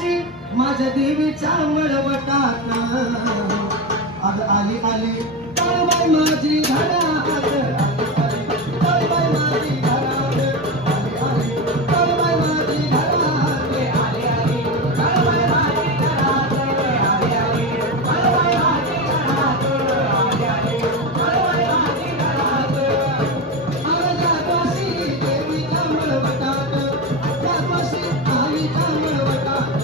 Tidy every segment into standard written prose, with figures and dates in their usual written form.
तशी माझ्या देवीच्या मळवटात आज आली आली तळबाई माझी घरात तळबाई माझी घरात आली आली तळबाई माझी घरात आली आली तळबाई माझी घरात आली आली तळबाई माझी घरात आली आली तळबाई माझी घरात आल्या तशी देवीच्या मळवटात त्या तशी आईच्या मळवटात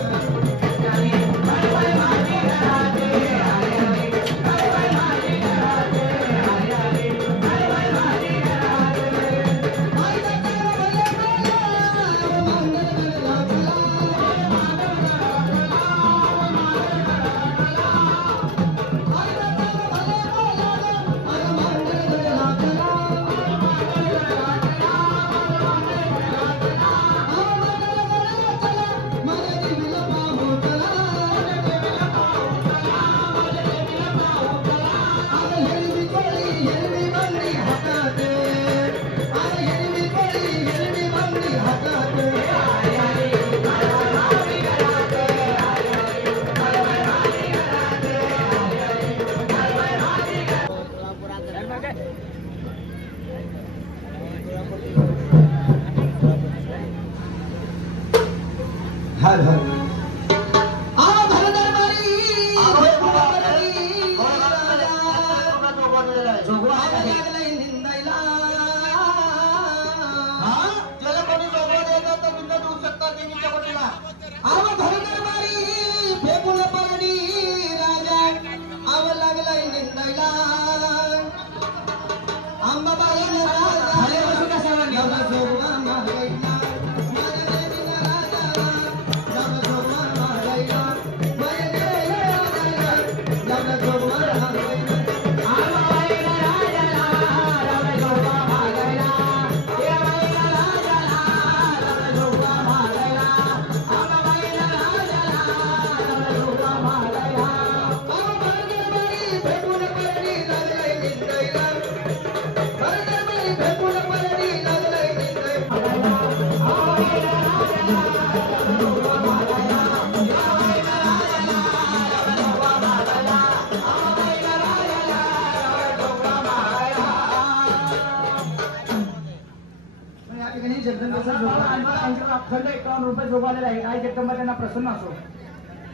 प्रसन्न असो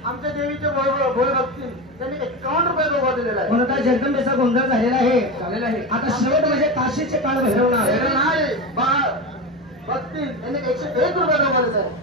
आमच्या देवीचे भोळे भक्ती त्यांनी 51 रुपये जोगवा दिलेला आहे. म्हणून काय जगदंबेचा गोंधळ झालेला आहे. आता शेवट म्हणजे काशीचे काळ भैरवणार नाही भक्ती त्यांनी 101 रुपये जोगवा दिला आहे.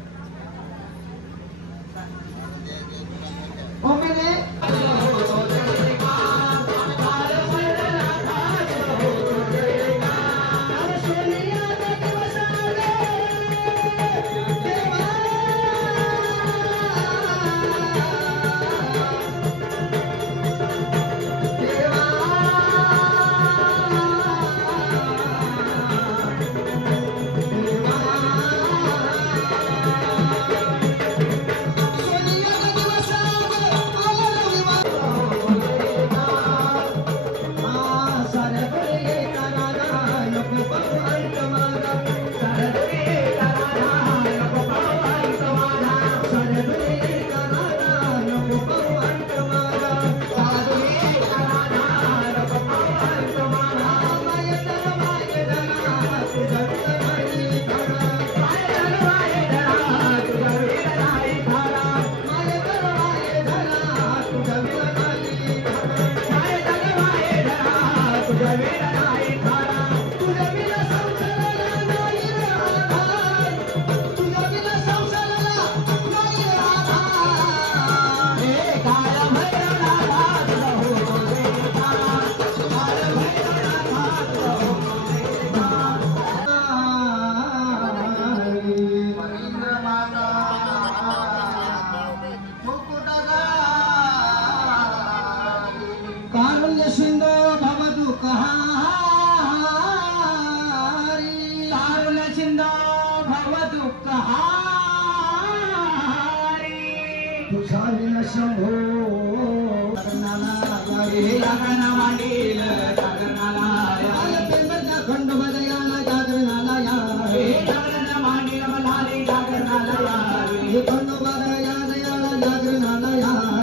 खंडोबा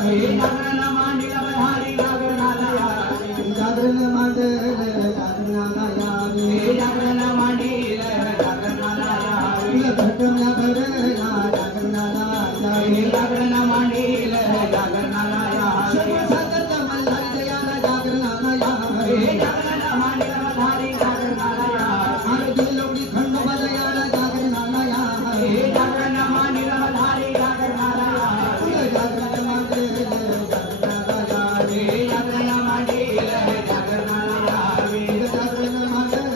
जागरण मांडीला बधारी जागरणाला यावे जागरण मांडल जागरणाला यावे जागरण मांडीला जागरणाला यावे घटना घडला जागरणाला यावे जागरण मांडीला जागरणाला यावे सतत मल्हारी दयाला जागरणाला यावे जागरण मांडीला बधारी जागरणाला यावे आरती लवडी खंडोबा दयाला जागरणाला यावे जागरण मांडीला बधारी जागरणाला यावे जागरण मांडल जागरणाला यावे जागरण मांडीला जागरणाला यावे जागरण मांडल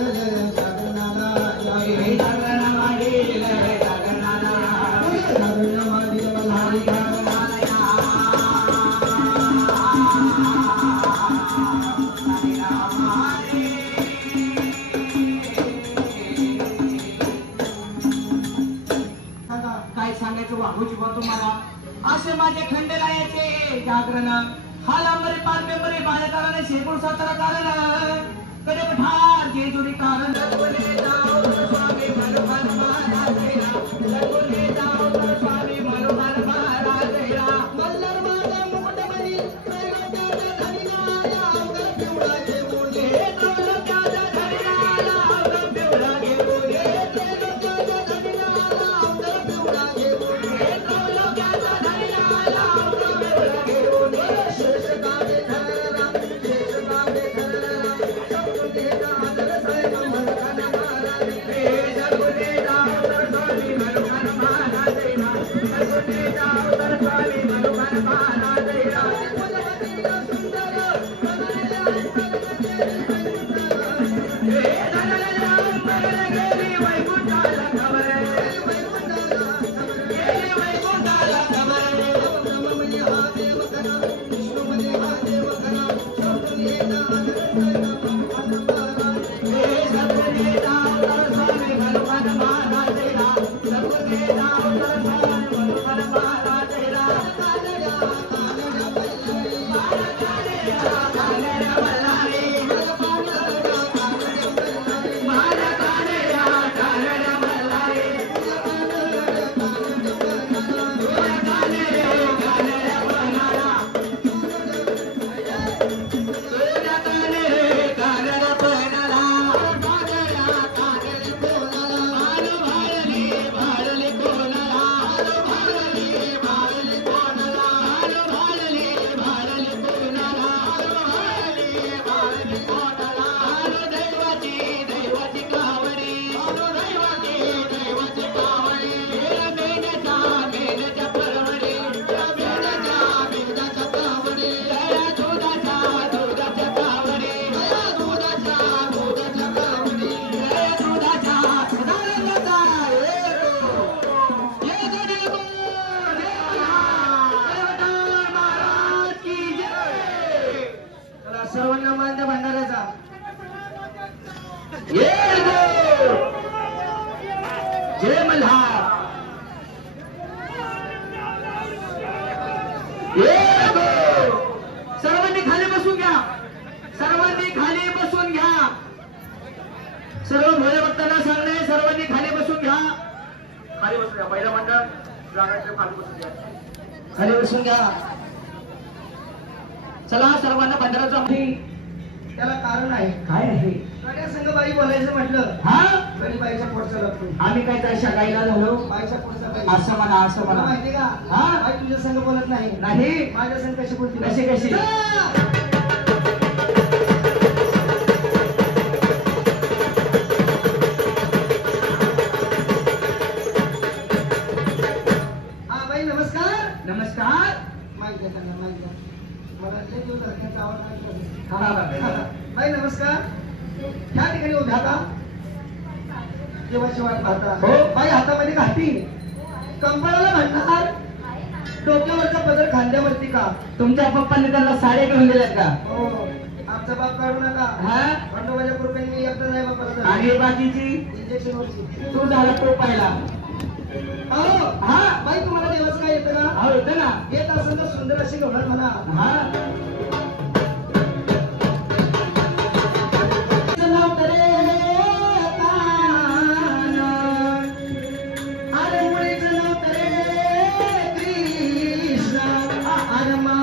जागरणाला यावे जागरण मांडीला जागरणाला यावे जागरण मांडल मल्हारी काय सांगायचं वाहूची बा तुम्हाला असे माझे खंडरायाचे जागरण हा लांबरे पार पेंबरे बाळकाराने शेपूर सातारा कारण कडे पठार जेजुरी कारण लगोले जाओ तर स्वामी मनोहर महाराजेरा लगोले जाओ तर स्वामी मनोहर महाराजेरा मल्हार माझा मुकुटमणी त्रैलोक्याचा धनिला अवघड पिवळाचे बोले त्रैलोक्याचा धनिला अवघड पिवळाचे बोले त्रैलोक्याचा धनिला अवघड पिवळाचे बोले त्रैलोक्याचा धनिला अवघड पिवळाचे बोले शेष गावे धरला शेष गावे धरला समुद्रे आदर साहेब मनखाना महाराजे लगोले जाओ तर स्वामी मनोहर महाराजेरा लगोले जाओ तर स्वामी मनोहर महाराजेरा मुलमतीला सुंदर गेली वैकुंठाला खबर गेली वैकुंठाला खबर ब्रह्ममणी हा देव करा विष्णुमणी हा देव करा समुद्रे आदर साहेब मनखाना महाराजे लगोले जाओ तर स्वामी मनोहर महाराजेरा लगोले जाओ तर स्वामी मनोहर महाराजेरा कानड्या कानड्या बल्लारी कानड्या बल्लारी माझ्या कानड्या कानड्या बल्लारी तुझ्या कानड्या बल्लारा तुझ्या कानड्या बल्लारा कानडी बोलाला आलो भारली भारली कोणाला आलो भारली भारली कोणाला आलो भारली भारली कोणाला आलो भारली भारली कोणाला आलो दैवाची दैवाची कावडी आलो दैवाची कावडी मेण्याच्या मेण्याच्या परवडी मेण्याच्या कावडी दुधाच्या दुधाच्या कावडी दुधाच्या कावडी दुधाच्या दुधाचा महाराज की जय. चला सर्वांना मान्य भंडाऱ्याचा जय मल्हार सर्वांनी खाली बसून घ्या सर्वांनी खाली बसून घ्या सर्व भोले भक्तांना सांगणे सर्वांनी खाली बसून घ्या खाली बसून घ्या पहिला मंडळ जागाच्या खाली बसून घ्या खाली बसून घ्या चला सर्वांना भंडाराचा त्याला कारण आहे काय आहे गड्या संघ बाई बोलायचं म्हटलं हा गडी बाईच्या पोटचा लागतो आम्ही काय तशा गाईला झालो बाईच्या पोटचा बाई असं म्हणा असं तुला म्हणा माहिती का हा? बाई तुझ्या संघ बोलत नाही नाही माझ्या संघ कशी बोलते कशी कशी हा बाई नमस्कार नमस्कार माहिती आहे त्यांना माहिती आहे. मला लय दिवस झाले त्यांचा आवाज नाही कळत. हा. बाई नमस्कार ह्या ठिकाणी उभ्या का देवाची वाट पाहता हो. बाई हातामध्ये घाटी कंबळाला म्हणणार डोक्यावरचा पदर खांद्यावरती का तुमच्या पप्पांनी त्यांना साड्या घेऊन दिल्यात का हो आमचा बाप काढू नका हा खंडोबाच्या कृपेने मी एकटा नाही बापाला आणि बाकीची इंजेक्शन वरची तू झाला तो पहिला अहो हा बाई तुम्हाला देवाचं काय येतं का हा होतं ना येत असेल तर सुंदर अशी गवळ म्हणा हा नाव करे अरे मुळीचं नाव करे कृष्ण अरे मा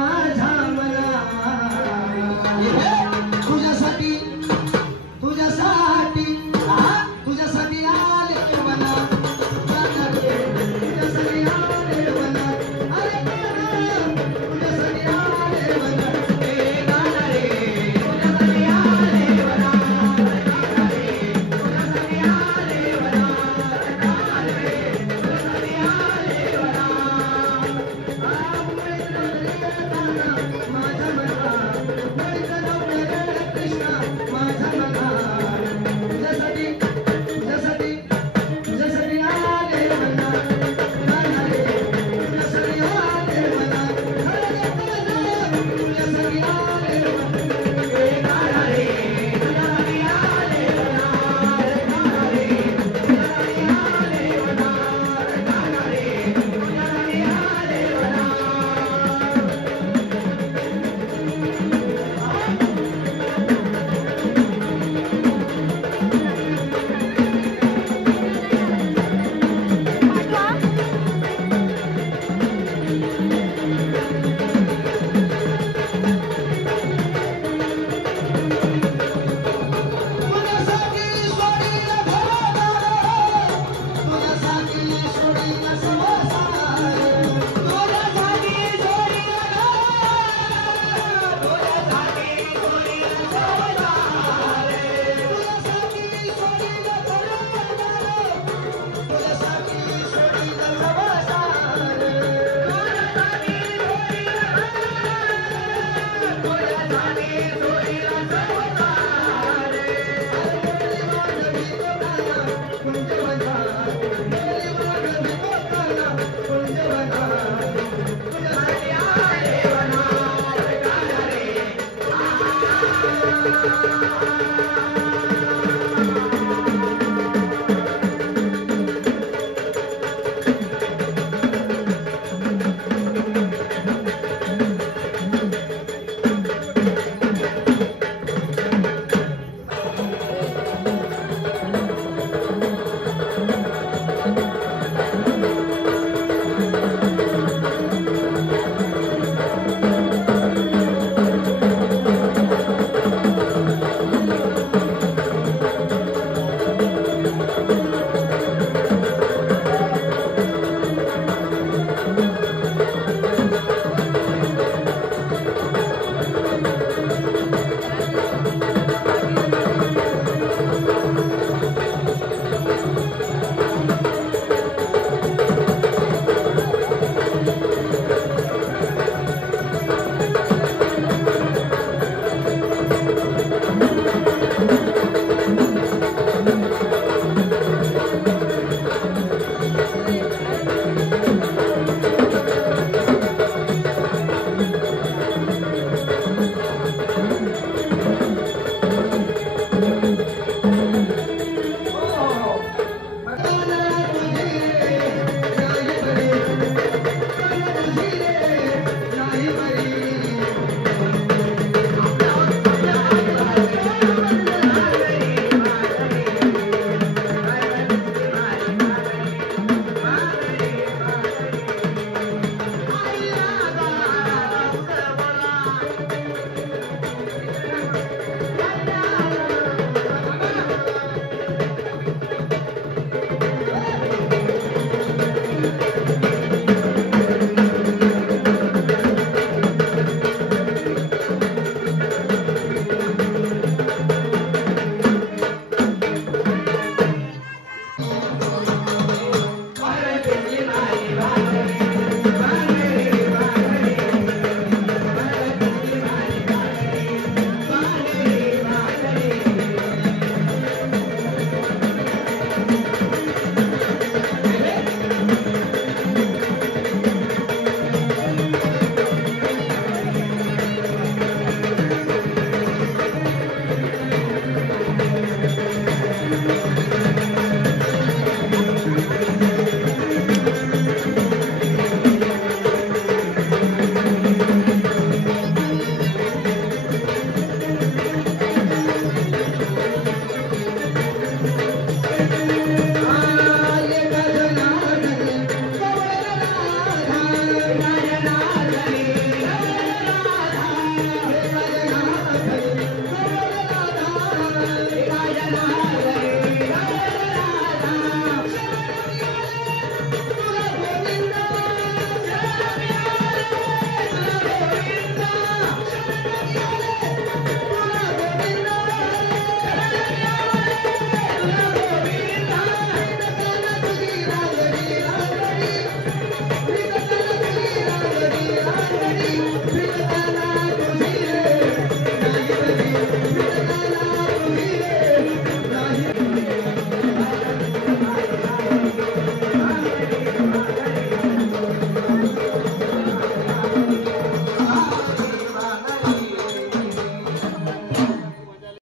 श्रीमती